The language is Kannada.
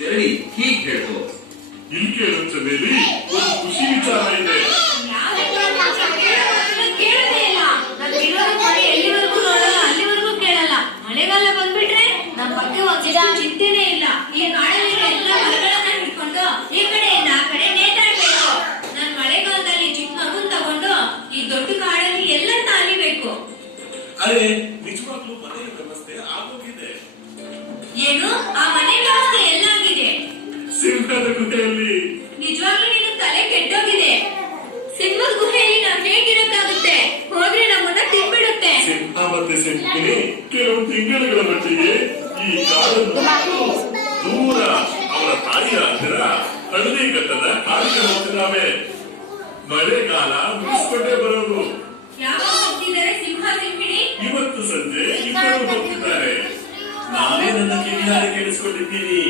ತೆರಳಿ ಹೀಗೆ ಹೇಳ್ತು. ಇಲ್ಲಿ ಕೇಳು ಚಂದೇಲಿ, ಒಂದು ಖುಷಿ ವಿಚಾರ ಇದೆ. ಕೇಳದೇ ಇಲ್ಲ. ಎಲ್ಲಿವರೆಗೂ ನೋಡಲ್ಲ ಅಲ್ಲಿವರೆಗೂ ಕೇಳಲ್ಲ. ಮಳೆಗಾಲ ಬಂದ್ಬಿಟ್ರೆ ನಮ್ಮ ಬಗ್ಗೆ ಒಂದಿಷ್ಟು ಚಿಂತೆನೇ ಇಲ್ಲ. ಈ ಕಾಡಲ್ಲಿರೋ ಎಲ್ಲ ಮರಗಳನ್ನ ಹಿಡ್ಕೊಂಡು ಈ ಕಡೆಯಿಂದ ಆ ಕಡೆ ನೇತಾಡ್ಬೇಕು. ನಾನ್ ಮಳೆಗಾಲದಲ್ಲಿ ಚಿಕ್ಕ ಮಗುನ್ ತಗೊಂಡು ಈ ದೊಡ್ಡ ಕಾಡಲ್ಲಿ ಎಲ್ಲ ಅಲಿಬೇಕು. ಅರೆ ನಿಜವಾಗ್ಲೂ ಮನೆಯ ವ್ಯವಸ್ಥೆ ಆಗೋಗಿದೆ. ಏನು ಆ ಮನೆ ವ್ಯವಸ್ಥೆ ಎಲ್ಲಾಗಿದೆ? ಸಿಂಹದ ಗುಹೆಯಲ್ಲಿ. ನಿಜವಾಗ್ಲೂ ನಿನ್ನ ತಲೆ ಕೆಟ್ಟೋಗಿದೆ. ಸಿಂಹದ ಗುಹೆಯಲ್ಲಿ ನಾವ್ ಹೇಗಿರೋಕ್ಕಾಗುತ್ತೆ? ಹೋದ್ರೆ ನಮ್ಮನ್ನ ತಿನ್ಬಿಡುತ್ತೆ. ಸಿಂಹ ಮತ್ತೆ ಸಿಂಹಿಣಿ ಕೆಲವು ತಿಂಗಳುಗಳ ಮಟ್ಟಿಗೆ ಈ ಕಾಡನ್ನು ಬಿಟ್ಟು ದೂರ ಅವರ ತಾಯಿಯ ಹತ್ತಿರ ಹಳದಿ ಘಟ್ಟದ ಕಾಡಿಗೆ ಹೋಗ್ತಿದ್ದಾವೆ. ಮಳೆಗಾಲ ಮುಗಿಸ್ಕೊಂಡೇ ಬರೋದು. ಯಾವಾಗ ಹೋಗ್ತಿದ್ದಾರೆ ಸಿಂಹ ಸಿಂಹಿಣಿ? ಇವತ್ತು ಸಂಜೆ ಇಬ್ಬರು ಹೋಗ್ತಿದ್ದಾರೆ. ನಾನೇ ನನ್ನ ಕಿವಿಯಾರೆ ಕೇಳಿಸ್ಕೊಂಡಿದ್ದೀನಿ.